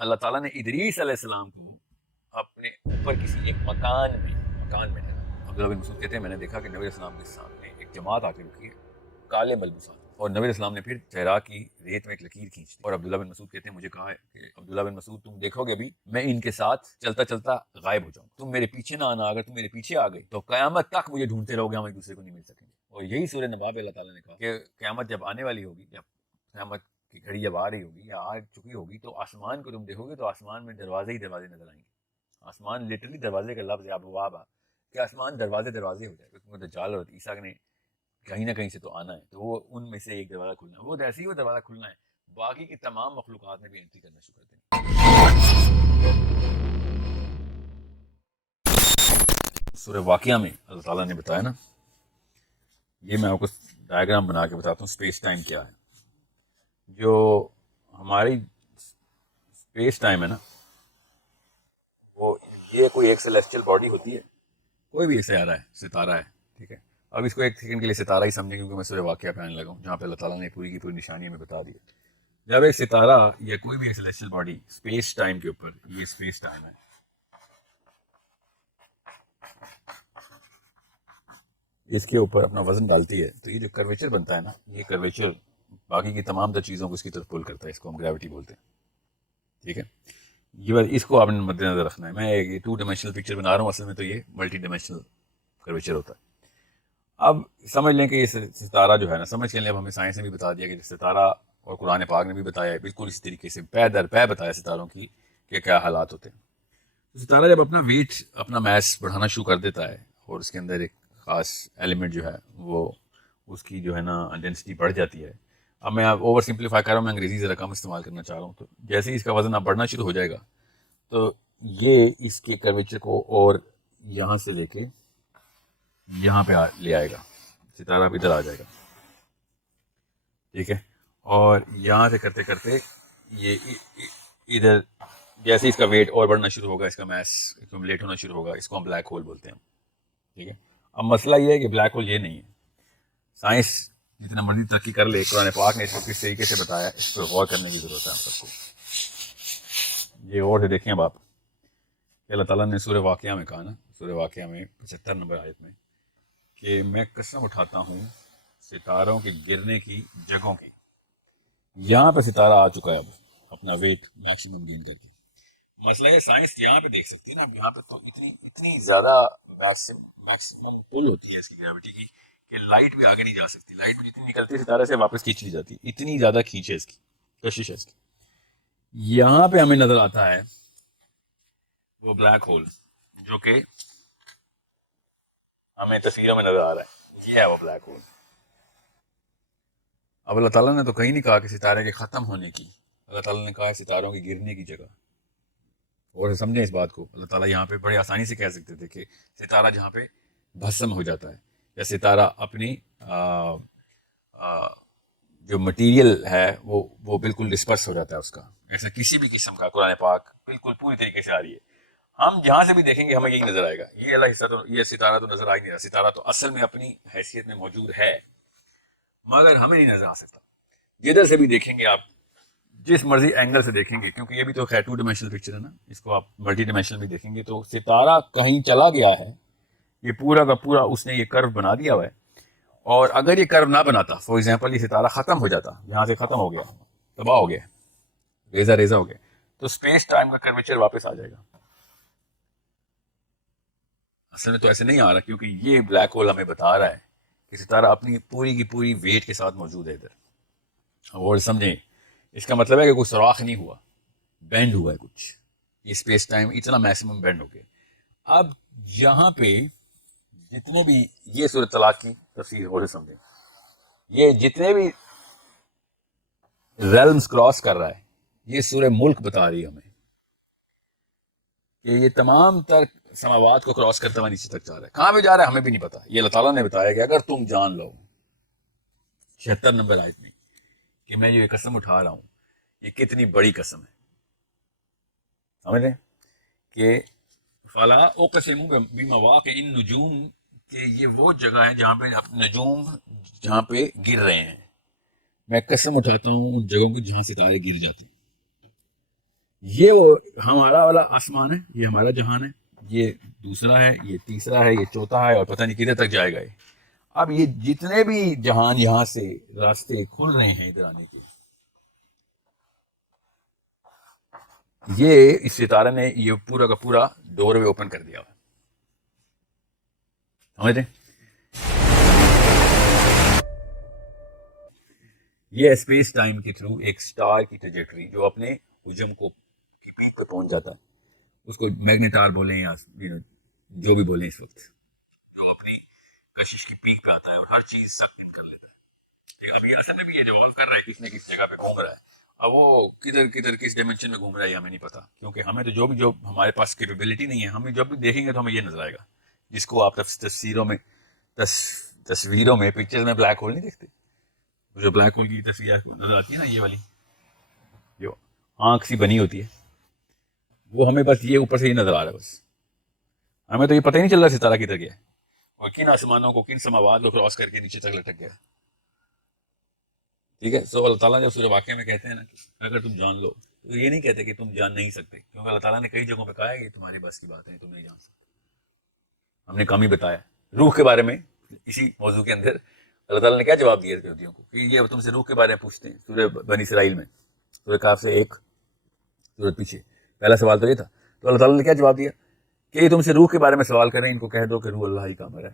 اللہ تعالیٰ نے ادریس علیہ السلام کو اپنے اوپر کسی ایک مکان میں ٹھہرا. عبداللہ بن مسعود کہتے ہیں میں نے دیکھا کہ نبی علیہ السلام کے سامنے ایک جماعت آ کے رکی ہے کالے ملبوسات, اور نبی علیہ السلام نے پھر صحرا کی ریت میں ایک لکیر کھینچ دی, اور عبداللہ بن مسعود کہتے ہیں مجھے کہا ہے کہ عبداللہ بن مسعود تم دیکھو گے ابھی میں ان کے ساتھ چلتا چلتا غائب ہو جاؤں, تم میرے پیچھے نہ آنا, اگر تم میرے پیچھے آ گئی تو قیامت تک مجھے ڈھونڈتے رہو گے, ہم ایک دوسرے کو نہیں مل سکیں گے. اور یہی سورہ نبا میں اللہ تعالیٰ نے کہا کہ قیامت جب آنے والی ہوگی, جب قیامت کی گھڑی جب آ رہی ہوگی یا آ چکی ہوگی, تو آسمان کو تم دیکھو گے تو آسمان میں دروازے ہی دروازے نظر آئیں گے. آسمان لٹرلی دروازے کا لفظ ہے, ابواب کہ آسمان دروازے دروازے ہو جائے, کیونکہ دجال اور عیسیٰ نے کہیں نہ کہیں سے تو آنا ہے, تو وہ ان میں سے ایک دروازہ کھلنا ہے, وہ ایسے ہی وہ دروازہ کھلنا ہے, باقی کی تمام مخلوقات نے بھی انٹری کرنا شروع کر دیں. سورہ واقعہ میں اللہ تعالیٰ نے بتایا نا, یہ میں آپ کو ڈائیگرام بنا کے بتاتا ہوں اسپیس ٹائم کیا ہے. جو ہماری اسپیس ٹائم ہے نا, وہ یہ کوئی ایک سیلیسٹیل باڈی ہوتی ہے, کوئی بھی ایک سیارہ ہے, ستارہ ہے, ٹھیک ہے. اب اس کو ایک سیکنڈ کے لیے ستارہ ہی سمجھیں, کیونکہ میں سورہ واقعہ پہ آنے لگا ہوں جہاں پہ اللہ تعالیٰ نے پوری کی پوری نشانی میں بتا دی. جب ایک ستارہ یا کوئی بھی ایک سیلیسٹیل باڈی اسپیس ٹائم کے اوپر, یہ اسپیس ٹائم ہے, اس کے اوپر اپنا وزن ڈالتی ہے, تو یہ جو کرویچر بنتا ہے نا, یہ کرویچر باقی کی تمام تر چیزوں کو اس کی طرف پل کرتا ہے, اس کو ہم گریوٹی بولتے ہیں, ٹھیک ہے. یہ اس کو آپ نے مد نظر رکھنا ہے. میں ایک 2 ڈائمینشنل پکچر بنا رہا ہوں, اصل میں تو یہ ملٹی ڈائمینشنل کرویچر ہوتا ہے. اب سمجھ لیں کہ یہ ستارہ جو ہے نا, سمجھ کے لیں, اب ہمیں سائنس نے بھی بتا دیا کہ ستارہ, اور قرآن پاک نے بھی بتایا ہے بالکل اسی طریقے سے پے در پے بتایا ستاروں کی کہ کیا حالات ہوتے ہیں. ستارہ جب اپنا ویٹ, اپنا میس بڑھانا شروع کر دیتا ہے, اور اس کے اندر ایک خاص ایلیمنٹ جو ہے وہ اس کی جو ہے نا ڈینسٹی بڑھ جاتی ہے. اب میں اوور سمپلیفائی کر رہا ہوں, میں انگریزی ذرا کم استعمال کرنا چاہ رہا ہوں. تو جیسے ہی اس کا وزن اب بڑھنا شروع ہو جائے گا, تو یہ اس کے کرویچر کو اور یہاں سے لے کے یہاں پہ لے آئے گا, ستارہ اب ادھر آ جائے گا, ٹھیک ہے. اور یہاں سے کرتے کرتے یہ ادھر, جیسے اس کا ویٹ اور بڑھنا شروع ہوگا, اس کا میس ایکومولیٹ ہونا شروع ہوگا, اس کو ہم بلیک ہول بولتے ہیں, ٹھیک ہے. اب مسئلہ یہ ہے کہ بلیک ہول یہ نہیں ہے. سائنس جتنا مرضی ترقی کر لے, قرآن پاک نے اس کو کس طریقے سے بتایا, اس پر غور کرنے کی ضرورت ہے ہم سب کو. یہ اور سے دیکھیں اب آپ, کہ اللہ تعالیٰ نے سورہ واقعہ میں کہا نا, سورہ واقعہ میں 75 نمبر آیت میں, کہ میں قسم اٹھاتا ہوں ستاروں کے گرنے کی جگہوں کی. یہاں پہ ستارہ آ چکا ہے اب اپنا ویٹ میکسیمم گین کر کے. مسئلہ یہ سائنس یہاں پہ دیکھ سکتی ہے نا, اب یہاں پہ تو اتنی زیادہ میکسیمم پل ہوتی ہے اس کی گریوٹی کی کہ لائٹ بھی آگے نہیں جا سکتی. لائٹ بھی جتنی نکلتی ہے ستارے سے واپس کھینچ لی جاتی ہے, اتنی زیادہ کھینچ ہے اس کی, کشش ہے اس کی. یہاں پہ ہمیں نظر آتا ہے وہ بلیک ہول, جو کہ ہمیں تصویروں میں نظر آ رہا ہے, یہ ہے وہ بلیک ہول. اب اللہ تعالیٰ نے تو کہیں نہیں کہا کہ ستارے کے ختم ہونے کی, اللہ تعالیٰ نے کہا ہے ستاروں کے گرنے کی جگہ. اور سمجھیں اس بات کو, اللہ تعالیٰ یہاں پہ بڑے آسانی سے کہہ سکتے تھے کہ ستارہ جہاں پہ بھسم ہو جاتا ہے, یا ستارہ اپنی جو مٹیریل ہے وہ بالکل ڈسپرس ہو جاتا ہے اس کا, ایسا کسی بھی قسم کا قرآن پاک بالکل پوری طریقے سے آ رہی ہے. ہم جہاں سے بھی دیکھیں گے ہمیں یہی نظر آئے گا, یہ اللہ حصہ تو, یہ ستارہ تو نظر آ ہی نہیں رہا. ستارہ تو اصل میں اپنی حیثیت میں موجود ہے, مگر ہمیں نہیں نظر آ سکتا. جدھر سے بھی دیکھیں گے آپ, جس مرضی اینگل سے دیکھیں گے, کیونکہ یہ بھی تو خیر 2 ڈائمینشنل پکچر ہے نا, اس کو آپ ملٹی ڈائمینشنل بھی دیکھیں گے, تو ستارہ کہیں چلا گیا ہے, یہ پورا کا پورا اس نے یہ کرو بنا دیا ہوا ہے. اور اگر یہ کرو نہ بناتا, فار ایگزامپل یہ ستارہ ختم ہو جاتا, یہاں سے ختم ہو گیا, تباہ ہو گیا, ریزہ ہو گیا, تو اسپیس ٹائم کا کرویچر واپس آ جائے گا. اصل میں تو ایسے نہیں آ رہا, کیونکہ یہ بلیک ہول ہمیں بتا رہا ہے کہ ستارہ اپنی پوری کی پوری ویٹ کے ساتھ موجود ہے ادھر. اور سمجھیں, اس کا مطلب ہے کہ کوئی سوراخ نہیں ہوا, بینڈ ہوا ہے کچھ, یہ اسپیس ٹائم اتنا میکسیمم بینڈ ہو گیا. اب یہاں پہ جتنے بھی, یہ سورۃ طلاق کی تفسیر اور سمجھیں, یہ جتنے بھی ریلمز کراس کر رہا ہے, یہ سورہ ملک بتا رہی ہے ہمیں کہ یہ تمام تر سماوات کو کراس کرتے ہوئے نیچے تک جا رہا ہے. کہاں پہ جا رہا ہے ہمیں بھی نہیں پتا. یہ اللہ تعالیٰ نے بتایا کہ اگر تم جان لو 76 نمبر آیت میں کہ میں جو یہ قسم اٹھا رہا ہوں یہ کتنی بڑی قسم ہے, سمجھ لیں کہ فلا اقسم بمواقع النجوم, کہ یہ وہ جگہ ہے جہاں پہ نجوم جہاں پہ گر رہے ہیں. میں قسم اٹھاتا ہوں ان جگہوں کی جہاں ستارے گر جاتے ہیں. یہ وہ ہمارا والا آسمان ہے، یہ ہمارا جہان ہے، یہ دوسرا ہے، یہ تیسرا ہے، یہ چوتھا ہے، اور پتہ نہیں کدھر تک جائے گا یہ۔ اب یہ جتنے بھی جہان یہاں سے راستے کھل رہے ہیں ادھر آنے کے، یہ اس ستارے نے یہ پورا کا پورا ڈور وے اوپن کر دیا، سمجھ رہے ہیں؟ یہ اسپیس ٹائم کے تھرو ایک سٹار کی ٹریجیکٹری جو اپنے حجم کو کی پیک پہ پہنچ جاتا ہے، اس کو میگنیٹار بولیں یا جو بھی بولیں اس وقت، جو اپنی کشش کی پیک پہ آتا ہے اور ہر چیز سک ان کر لیتا ہے۔ ابھی اصل میں بھی یہ ریوالو کر رہا ہے، کس نے کس جگہ پہ گھوم رہا ہے، اب وہ کدھر کدھر کس ڈائمینشن میں گھوم رہا ہے یہ ہمیں نہیں پتا، کیونکہ ہمیں تو جو ہمارے پاس کیپیبلٹی نہیں ہے، ہمیں جب بھی دیکھیں گے تو ہمیں یہ نظر آئے گا، جس کو آپ تصویروں میں پکچر میں بلیک ہول نہیں دیکھتے، جو بلیک ہول کی تصویر نظر آتی ہے نا، یہ والی جو آنکھ سی بنی ہوتی ہے، وہ ہمیں بس یہ اوپر سے ہی نظر آ رہا ہے، بس ہمیں تو یہ پتہ ہی نہیں چل رہا ستارہ کدھر گیا ہے اور کن آسمانوں کو، کن سماوات کو کراس کر کے نیچے تک لٹک گیا ہے۔ ٹھیک ہے، سو اللہ تعالیٰ نے سورہ واقعہ میں کہتے ہیں نا کہ اگر تم جان لو، تو یہ نہیں کہتے کہ تم جان نہیں سکتے، کیونکہ اللہ تعالیٰ نے کئی جگہوں پہ کہا ہے کہ تمہاری بس کی بات ہے، تم نہیں جان سکتے۔ ہم نے کم ہی بتایا روح کے بارے میں، اسی موضوع کے اندر اللہ تعالیٰ نے کیا جواب دیا یہودیوں کو کہ یہ تم سے روح کے بارے میں پوچھتے ہیں، سورہ بنی اسرائیل میں، سورہ کاف سے ایک سورہ پیچھے پہلا سوال تو یہ تھا، تو اللہ تعالیٰ نے کیا جواب دیا کہ یہ تم سے روح کے بارے میں سوال کریں، ان کو کہہ دو کہ روح اللہ ہی کا امر ہے،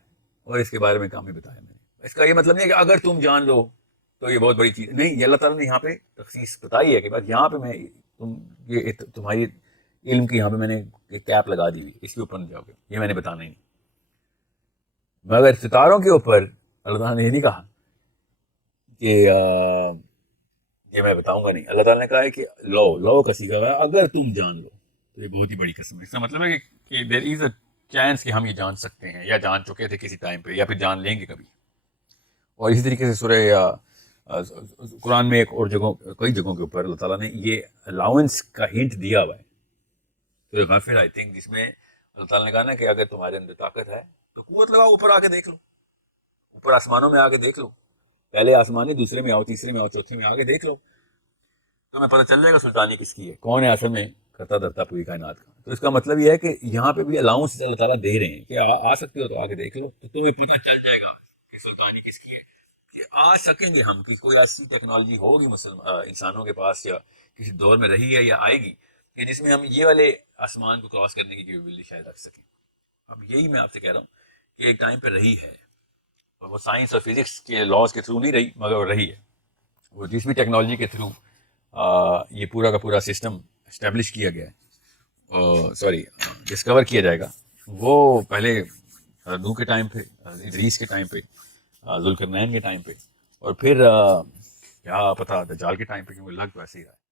اور اس کے بارے میں کام ہی بتایا میں نے۔ اس کا یہ مطلب نہیں ہے کہ اگر تم جان لو تو یہ بہت بڑی چیز نہیں، یہ اللہ تعالیٰ نے یہاں پہ تخصیص بتائی ہے کہ بس یہاں پہ میں یہ تمہاری علم کی یہاں پہ میں نے کیپ لگا دی ہوئی، اس کے اوپر نہیں جاؤ گے، یہ میں نے بتانا ہی نہیں۔ مگر ستاروں کے اوپر اللہ تعالیٰ نے یہ نہیں کہا کہ یہ میں بتاؤں گا نہیں، اللہ تعالیٰ نے کہا ہے کہ لو کا سیکھا ہوا ہے، اگر تم جان لو تو یہ بہت ہی بڑی قسم ہے۔ اس کا مطلب ہے کہ دیر از اے چانس کہ ہم یہ جان سکتے ہیں، یا جان چکے تھے کسی ٹائم پہ، یا پھر جان لیں گے کبھی۔ اور اسی طریقے سے سورہ قرآن میں ایک اور جگہوں، کئی جگہوں کے اوپر اللہ تعالیٰ نے یہ الاؤنس کا ہنٹ دیا ہوا ہے، سورہ غافر آئی تھنک، جس میں اللہ تعالیٰ نے کہا نا کہ اگر تمہارے اندر طاقت ہے تو قوت لگاؤ، اوپر آ کے دیکھ لو، اوپر آسمانوں میں آ کے دیکھ لو، پہلے آسمانی، دوسرے میں آؤ، تیسرے میں آؤ، چوتھے میں آ کے دیکھ لو، تمہیں پتہ چل جائے گا سلطانی کس کی ہے، کون ہے اصل میں کرتا دھرتا پوری کائنات کا۔ تو اس کا مطلب یہ ہے کہ یہاں پہ بھی الاؤنس اللہ تعالیٰ دے رہے ہیں کہ آ سکتے ہو تو آ کے دیکھ لو، تو تمہیں پتہ چل جائے گا کہ سلطانی کس کی ہے، کہ آ سکیں گے ہم، کہ کوئی ایسی ٹیکنالوجی ہوگی انسانوں کے پاس یا کسی دور میں رہی ہے یا آئے گی کہ جس میں ہم یہ والے آسمان کو کراس کرنے کی کیپیبلٹی شاید رکھ سکیں۔ اب یہی میں آپ سے کہہ رہا ہوں کہ ایک ٹائم پہ رہی ہے، اور وہ سائنس اور فزکس کے لاز کے تھرو نہیں رہی، مگر وہ رہی ہے، وہ جس بھی ٹیکنالوجی کے تھرو یہ پورا کا پورا سسٹم اسٹیبلش کیا گیا ہے، سوری ڈسکور کیا جائے گا، وہ پہلے نوح کے ٹائم پہ، ادریس کے ٹائم پہ، ذوالقرنین کے ٹائم پہ، اور پھر کیا پتہ دجال کے ٹائم پہ، کیونکہ لگ تو ایسے ہی رہا ہے۔